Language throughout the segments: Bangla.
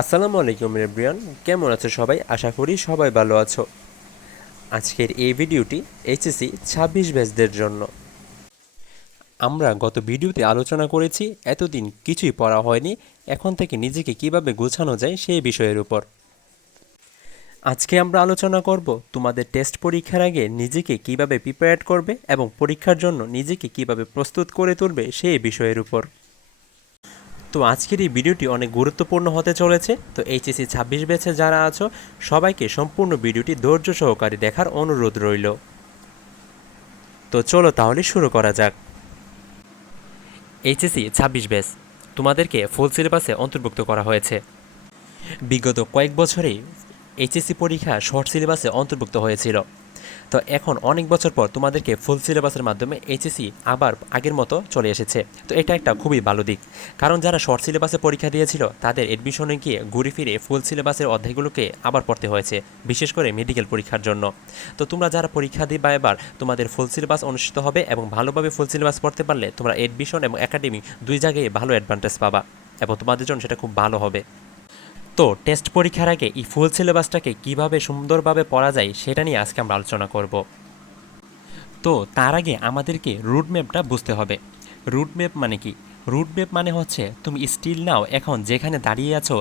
আসসালামু আলাইকুম রেব্রিয়ান, কেমন আছো সবাই? আশা করি সবাই ভালো আছো। আজকের এই ভিডিওটি এইচএসসি 26 ব্যাচদের জন্য। আমরা গত ভিডিওতে আলোচনা করেছি এতদিন কিছুই পড়া হয়নি, এখন থেকে নিজেকে কিভাবে গোছানো যায় সেই বিষয়ের উপর। আজকে আমরা আলোচনা করব তোমাদের টেস্ট পরীক্ষার আগে নিজেকে কিভাবে প্রিপেয়ার করবে এবং পরীক্ষার জন্য নিজেকে কিভাবে প্রস্তুত করে তুলবে সেই বিষয়ের উপর। তো আজকের এই ভিডিওটি অনেক গুরুত্বপূর্ণ হতে চলেছে। তো এইচএসসি 26 ব্যাচে যারা আছো সবাইকে সম্পূর্ণ ভিডিওটি ধৈর্য সহকারে দেখার অনুরোধ রইল। তো চলো তাহলে শুরু করা যাক। এইচএসসি 26 ব্যাচ তোমাদেরকে ফুল সিলেবাসে অন্তর্ভুক্ত করা হয়েছে। বিগত কয়েক বছরেই এইচএসসি পরীক্ষা শর্ট সিলেবাসে অন্তর্ভুক্ত হয়েছিল। তো এখন অনেক বছর পর তোমাদেরকে ফুল সিলেবাসের মাধ্যমে এইচএসসি আবার আগের মতো চলে এসেছে। তো এটা একটা খুবই ভালো দিক, কারণ যারা শর্ট সিলেবাসে পরীক্ষা দিয়েছিল তাদের এডমিশনে গিয়ে ঘুরে ফিরে ফুল সিলেবাসের অধ্যায়গুলোকে আবার পড়তে হয়েছে, বিশেষ করে মেডিকেল পরীক্ষার জন্য। তো তোমরা যারা পরীক্ষা দিবা এবার তোমাদের ফুল সিলেবাস অনুষ্ঠিত হবে এবং ভালোভাবে ফুল সিলেবাস পড়তে পারলে তোমরা এডমিশন এবং একাডেমি দুই জায়গায় ভালো অ্যাডভান্টেজ পাবা এবং তোমাদের জন্য সেটা খুব ভালো হবে। তো টেস্ট পরীক্ষার আগে এই ফুল সিলেবাসটাকে কীভাবে সুন্দরভাবে পড়া যায় সেটা নিয়ে আজকে আমরা আলোচনা করব। তো তার আগে আমাদেরকে রুট ম্যাপটা বুঝতে হবে। রুট ম্যাপ মানে কি? রুট ম্যাপ মানে হচ্ছে তুমি স্টিল নাও এখন যেখানে দাঁড়িয়ে আছো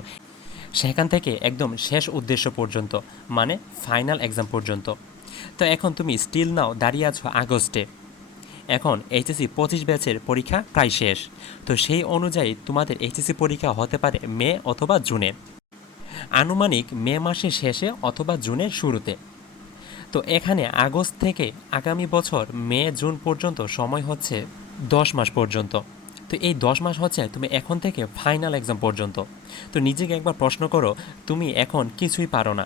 সেখান থেকে একদম শেষ উদ্দেশ্য পর্যন্ত, মানে ফাইনাল এক্সাম পর্যন্ত। তো এখন তুমি স্টিল নাও দাঁড়িয়ে আছো আগস্টে, এখন এইচএসসি 25 ব্যাচের পরীক্ষা প্রায় শেষ। তো সেই অনুযায়ী তোমাদের এইচএসসি পরীক্ষা হতে পারে মে অথবা জুনে, আনুমানিক মে মাসের শেষে অথবা জুনের শুরুতে। তো এখানে আগস্ট থেকে আগামী বছর মে জুন পর্যন্ত সময় হচ্ছে 10 মাস পর্যন্ত। তো এই 10 মাস হচ্ছে তুমি এখন থেকে ফাইনাল এক্সাম পর্যন্ত। তো নিজেকে একবার প্রশ্ন করো, তুমি এখন কিছুই পারো না,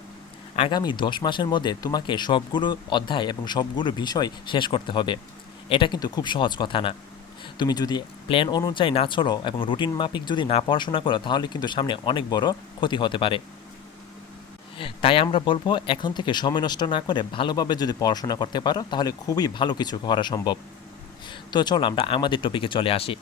আগামী 10 মাসের মধ্যে তোমাকে সবগুলো অধ্যায় এবং সবগুলো বিষয় শেষ করতে হবে। এটা কিন্তু খুব সহজ কথা না। তুমি যদি প্ল্যান অনুযায়ী না চলো এবং রুটিন মাফিক যদি না পড়াশোনা করো তাহলে কিন্তু সামনে অনেক বড় ক্ষতি হতে পারে। তাই আমরা বলবো এখন থেকে সময় নষ্ট না করে ভালোভাবে যদি পড়াশোনা করতে পারো তাহলে খুবই ভালো কিছু করা সম্ভব। তো চলো আমরা আমাদের টপিকে চলে আসি।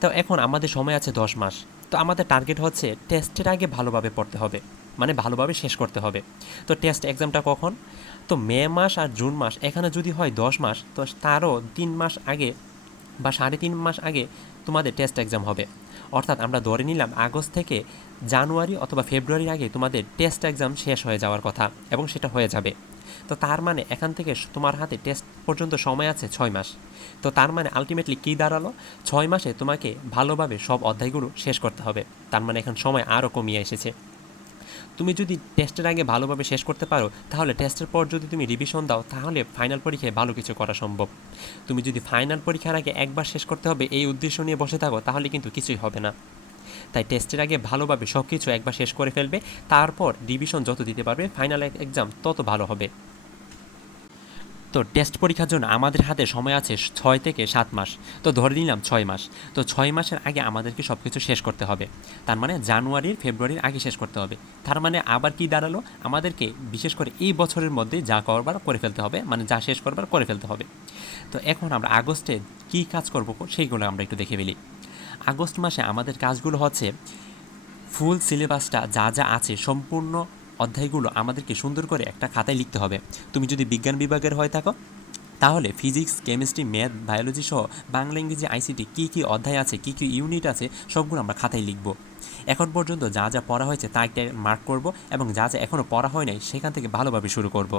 তো এখন আমাদের সময় আছে 10 মাস। তো আমাদের টার্গেট হচ্ছে টেস্টের আগে ভালোভাবে পড়তে হবে, মানে ভালোভাবে শেষ করতে হবে। তো টেস্ট এক্সামটা কখন? তো মে মাস আর জুন মাস, এখানে যদি হয় 10 মাস তো তারও 3 মাস আগে বা 3.5 মাস আগে তোমাদের টেস্ট এক্সাম হবে। অর্থাৎ আমরা ধরে নিলাম আগস্ট থেকে জানুয়ারি অথবা ফেব্রুয়ারির আগে তোমাদের টেস্ট এক্সাম শেষ হয়ে যাওয়ার কথা এবং সেটা হয়ে যাবে। তো তার মানে এখান থেকে তোমার হাতে টেস্ট পর্যন্ত সময় আছে 6 মাস। তো তার মানে আলটিমেটলি কী দাঁড়ালো? 6 মাসে তোমাকে ভালোভাবে সব অধ্যায়গুলো শেষ করতে হবে। তার মানে এখন সময় আরও কমিয়ে এসেছে। তুমি যদি টেস্টের আগে ভালোভাবে শেষ করতে পারো তাহলে টেস্টের পর যদি তুমি রিভিশন দাও তাহলে ফাইনাল পরীক্ষায় ভালো কিছু করা সম্ভব। তুমি যদি ফাইনাল পরীক্ষার আগে একবার শেষ করতে হবে এই উদ্দেশ্য নিয়ে বসে থাকো তাহলে কিন্তু কিছুই হবে না। তাই টেস্টের আগে ভালোভাবে সব কিছু একবার শেষ করে ফেলবে, তারপর রিভিশন যত দিতে পারবে ফাইনাল এক্সাম তত ভালো হবে। তো টেস্ট পরীক্ষার জন্য আমাদের হাতে সময় আছে 6 থেকে 7 মাস। তো ধরে নিলাম 6 মাস। তো 6 মাসের আগে আমাদেরকে সব কিছু শেষ করতে হবে। তার মানে জানুয়ারির ফেব্রুয়ারির আগে শেষ করতে হবে। তার মানে আবার কি দাঁড়ালো? আমাদেরকে বিশেষ করে এই বছরের মধ্যে যা করবার করে ফেলতে হবে, মানে যা শেষ করবার করে ফেলতে হবে। তো এখন আমরা আগস্টে কী কাজ করবো সেইগুলো আমরা একটু দেখে ফেলি। আগস্ট মাসে আমাদের কাজগুলো হচ্ছে ফুল সিলেবাসটা যা যা আছে সম্পূর্ণ অধ্যায়গুলো আমাদেরকে সুন্দর করে একটা খাতায় লিখতে হবে। তুমি যদি বিজ্ঞান বিভাগের হয়ে থাকো তাহলে ফিজিক্স, কেমিস্ট্রি, ম্যাথ, বায়োলজি সহ বাংলা, ইংরেজি, আইসিটি কী কী অধ্যায় আছে, কী কী ইউনিট আছে সবগুলো আমরা খাতায় লিখব। এখন পর্যন্ত যা যা পড়া হয়েছে তা একটা মার্ক করব এবং যা যা এখনও পড়া হয় নাই সেখান থেকে ভালোভাবে শুরু করব।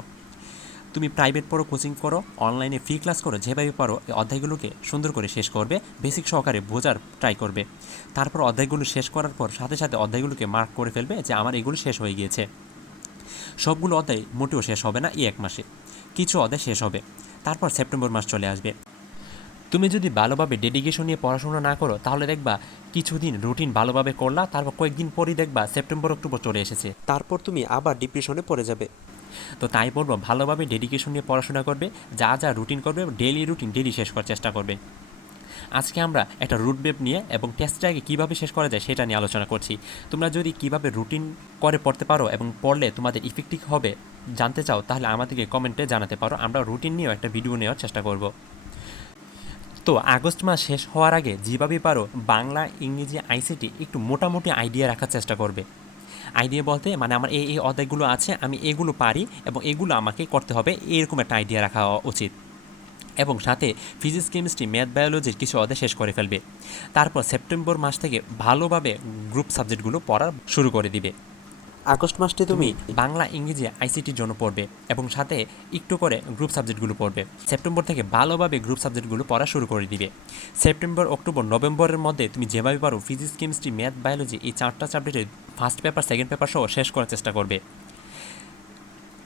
তুমি প্রাইভেট পড়ো, কোচিং করো, অনলাইনে ফ্রি ক্লাস করো, যেভাবে পারো এই অধ্যায়গুলোকে সুন্দর করে শেষ করবে, বেসিক সহকারে বোঝার ট্রাই করবে। তারপর অধ্যায়গুলো শেষ করার পর সাথে সাথে অধ্যায়গুলোকে মার্ক করে ফেলবে যে আমার এগুলো শেষ হয়ে গিয়েছে। সবগুলো অধ্যায় মোটেও শেষ হবে না এই 1 মাসে, কিছু অধ্যায় শেষ হবে। তারপর সেপ্টেম্বর মাস চলে আসবে। তুমি যদি ভালোভাবে ডেডিকেশন নিয়ে পড়াশোনা না করো তাহলে দেখবা কিছুদিন রুটিন ভালোভাবে করলা, তারপর কয়েকদিন পরই দেখবা সেপ্টেম্বর অক্টোবর চলে এসেছে, তারপর তুমি আবার ডিপ্রেশনে পড়ে যাবে। তো তাই বলবো ভালোভাবে ডেডিকেশন নিয়ে পড়াশোনা করবে, যা যা রুটিন করবে ডেইলি রুটিন ডেইলি শেষ করার চেষ্টা করবে। আজকে আমরা একটা রুট ম্যাপ নিয়ে এবং টেস্টটা আগে কীভাবে শেষ করা যায় সেটা নিয়ে আলোচনা করছি। তোমরা যদি কীভাবে রুটিন করে পড়তে পারো এবং পড়লে তোমাদের ইফেক্টিভ হবে জানতে চাও তাহলে আমাদেরকে কমেন্টে জানাতে পারো, আমরা রুটিন নিয়েও একটা ভিডিও নেওয়ার চেষ্টা করব। তো আগস্ট মাস শেষ হওয়ার আগে যেভাবে পারো বাংলা, ইংরেজি, আইসিটি একটু মোটামুটি আইডিয়া রাখার চেষ্টা করবে। আইডিয়া বলতে মানে আমার এই অধ্যায়গুলো আছে, আমি এগুলো পারি এবং এগুলো আমাকে করতে হবে, এরকম একটা আইডিয়া রাখা উচিত। এবং সাথে ফিজিক্স কেমিস্ট্রি ম্যাথ বায়োলজির কিছু অধ্যায় শেষ করে ফেলবে। তারপর সেপ্টেম্বর মাস থেকে ভালোভাবে গ্রুপ সাবজেক্টগুলো পড়া শুরু করে দিবে। আগস্ট মাসটি তুমি বাংলা ইংরেজি আইসিটির জন্য পড়বে এবং সাথে একটু করে গ্রুপ সাবজেক্টগুলো পড়বে। সেপ্টেম্বর থেকে ভালোভাবে গ্রুপ সাবজেক্টগুলো পড়া শুরু করে দিবে। সেপ্টেম্বর অক্টোবর নভেম্বরের মধ্যে তুমি যেভাবে পারো ফিজিক্স কেমিস্ট্রি ম্যাথ বায়োলজি এই 4টা সাবজেক্টের ফার্স্ট পেপার সেকেন্ড পেপার সহ শেষ করার চেষ্টা করবে।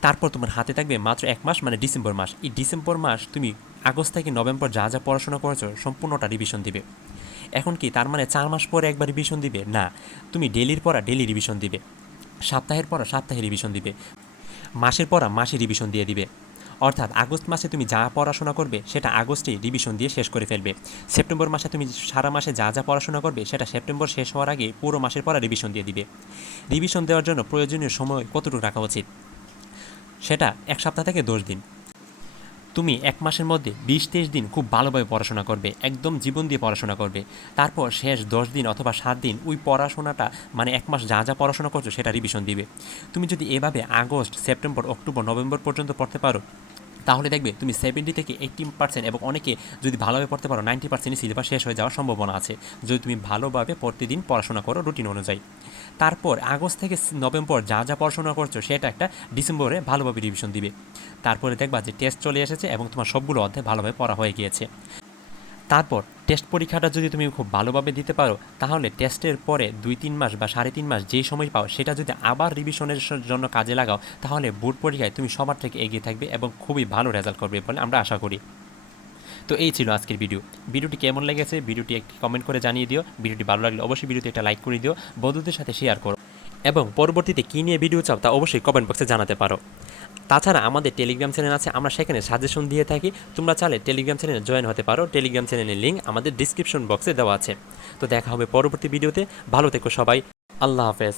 তারপর তোমার হাতে থাকবে মাত্র 1 মাস, মানে ডিসেম্বর মাস। এই ডিসেম্বর মাস তুমি আগস্ট থেকে নভেম্বর যা যা পড়াশোনা করেছো সম্পূর্ণটা রিভিশন দিবে। এখন কি তার মানে 4 মাস পরে একবার রিভিশন দিবে? না, তুমি ডেলির পড়া ডেলি রিভিশন দিবে, সপ্তাহের পড়া সপ্তাহে রিভিশন দিবে, মাসের পড়া মাসে রিভিশন দিয়ে দিবে। অর্থাৎ আগস্ট মাসে তুমি যা পড়াশোনা করবে সেটা আগস্টেই রিভিশন দিয়ে শেষ করে ফেলবে। সেপ্টেম্বর মাসে তুমি সারা মাসে যা যা পড়াশোনা করবে সেটা সেপ্টেম্বর শেষ হওয়ার আগে পুরো মাসের পড়া রিভিশন দিয়ে দিবে। রিভিশন দেওয়ার জন্য প্রয়োজনীয় সময় কতটুকু রাখা উচিত? সেটা 1 সপ্তাহ থেকে 10 দিন। তুমি 1 মাসের মধ্যে 20-23 দিন খুব ভালোভাবে পড়াশোনা করবে, একদম জীবন দিয়ে পড়াশোনা করবে। তারপর শেষ 10 দিন অথবা 7 দিন ওই পড়াশোনাটা মানে 1 মাস যা যা পড়াশোনা করছো সেটা রিভিশন দিবে। তুমি যদি এভাবে আগস্ট, সেপ্টেম্বর, অক্টোবর, নভেম্বর পর্যন্ত পড়তে পারো তাহলে দেখবে তুমি 70 থেকে 80% এবং অনেকে যদি ভালোভাবে পড়তে পারো 90% সিলেবাস শেষ হয়ে যাওয়ার সম্ভাবনা আছে, যদি তুমি ভালোভাবে প্রতিদিন পড়াশোনা করো রুটিন অনুযায়ী। তারপর আগস্ট থেকে নভেম্বর যা যা পড়াশোনা করছো সেটা একটা ডিসেম্বরে ভালোভাবে রিভিশন দিবে। তারপরে দেখবা যে টেস্ট চলে এসেছে এবং তোমার সবগুলো অধ্যায় ভালোভাবে পড়া হয়ে গিয়েছে। তারপর টেস্ট পরীক্ষাটা যদি তুমি খুব ভালোভাবে দিতে পারো তাহলে টেস্টের পরে 2-3 মাস বা 3.5 মাস যেই সময় পাও সেটা যদি আবার রিভিশনের জন্য কাজে লাগাও তাহলে বোর্ড পরীক্ষায় তুমি সবার থেকে এগিয়ে থাকবে এবং খুবই ভালো রেজাল্ট করবে বলে আমরা আশা করি। তো এই ছিল আজকের ভিডিওটি কেমন লেগেছে ভিডিওটি একটি কমেন্ট করে জানিয়ে দিও। ভিডিওটি ভালো লাগলে অবশ্যই ভিডিওতে একটা লাইক করে দিও, বন্ধুদের সাথে শেয়ার করো এবং পরবর্তীতে কী নিয়ে ভিডিও চাও তা অবশ্যই কমেন্ট বক্সে জানাতে পারো। তাছাড়া আমাদের টেলিগ্রাম চ্যানেল আছে, আমরা সেখানে সাজেশন দিয়ে থাকি, তোমরা চাইলে টেলিগ্রাম চ্যানেলে জয়েন হতে পারো। টেলিগ্রাম চ্যানেলের লিঙ্ক আমাদের ডিসক্রিপশন বক্সে দেওয়া আছে। তো দেখা হবে পরবর্তী ভিডিওতে, ভালো থেকো সবাই, আল্লাহ হাফেজ।